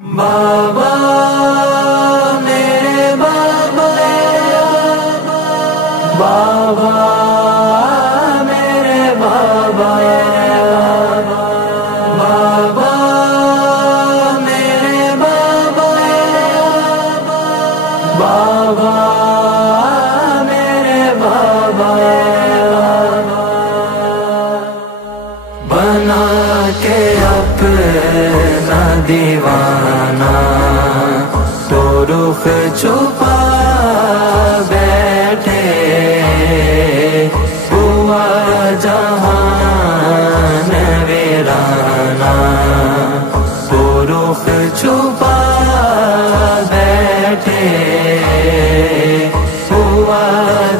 بابا میرے بابا، بابا میرے بابا، بابا میرے بابا، بابا میرے بابا، بنا کے اپنا دیوانہ تو رخ چھپا بیٹھے، ہوا جہان ویرانہ تو رخ چھپا بیٹھے، ہوا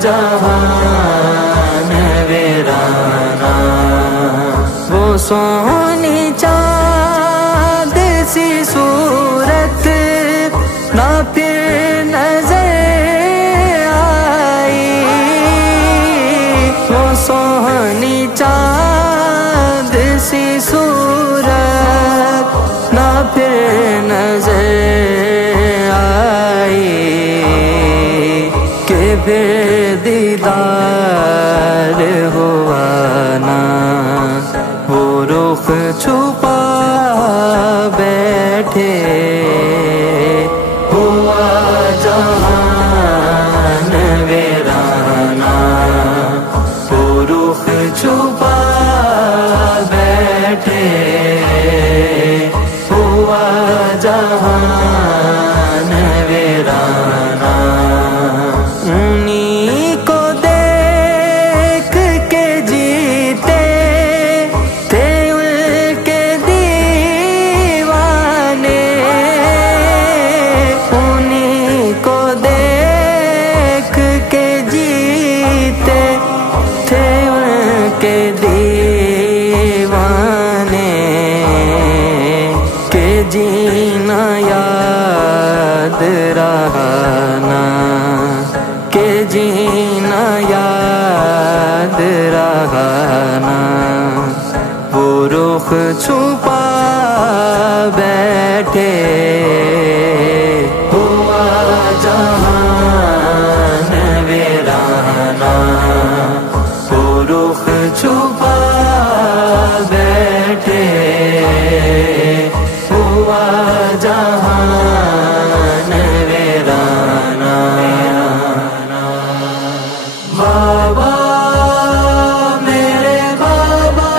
جہان ویرانہ۔ وہ سونی چاند سی صورت نہ پھر نظر آئی، وہ سونی چاند سی صورت نہ پھر نظر آئی، کہ پھر دیدار ہوا نا، وہ رخ چھپا بیٹھے، ہوا جہان ویرانہ، وہ رخ چھپا بیٹھے، ہوا جہان ویرانہ۔ انہیں کو دیکھ کے جیتے تھے ان کے دیوانے، انہیں کو دیکھ کے جیتے تھے ان کے دیوانے، کہ جینا یاد رہا نا، کہ جینا یاد رہا نا، وہ رخ چھپا بیٹھے، ہوا جہان ویرانہ، وہ رخ چھپا بیٹھے، ہوا جہان ویرانہ۔ بابا میرے بابا،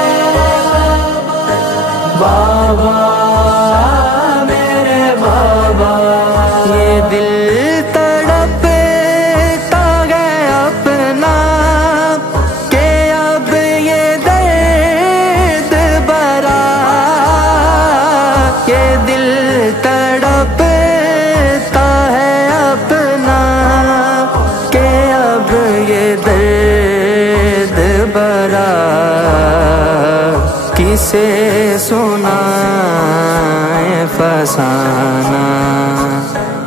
بابا میرے بابا، یہ دل تڑپتا ہے اپنا، کہ اب یہ درد بھرا، یہ دل تڑپتا ہے اپنا، کہ اب یہ درد بھرا، کسے سنائے فسانہ،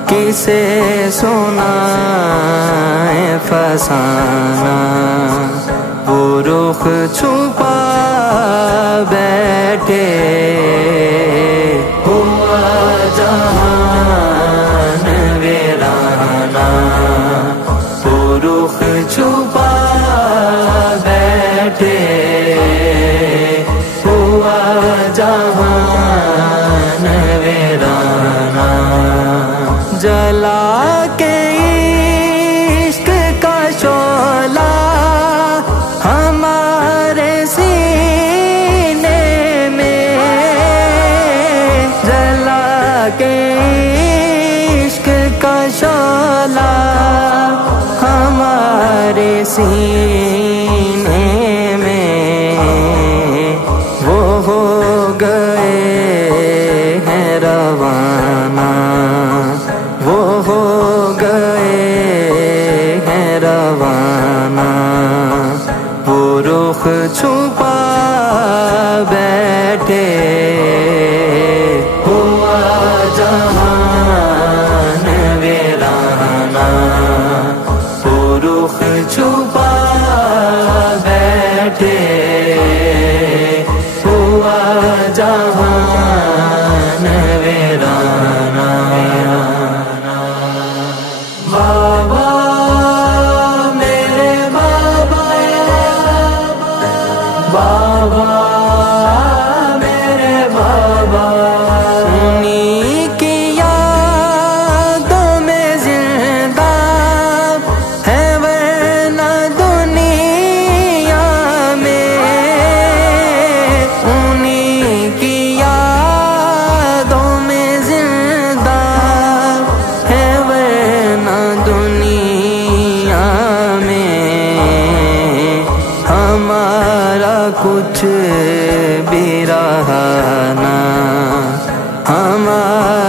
کسے سنائے فسانہ، وہ رخ چھپا بیٹھے، ہوا جہان ویرانہ، وہ رخ چھپا بیٹھے، ہوا جہان ویرانہ۔ جلا کے عشق کا شعلہ ہمارے سینے میں، جلا کے عشق کا شعلہ ہمارے سینے میں، وہ ہو گئے ہیں روانہ، وہ ہو گئے ہیں روانہ، وہ رخ چھپا بیٹھے، ہوا جہان ویرانہ، وہ رخ چھپا بیٹھے، ہوا جہان ویرانہ۔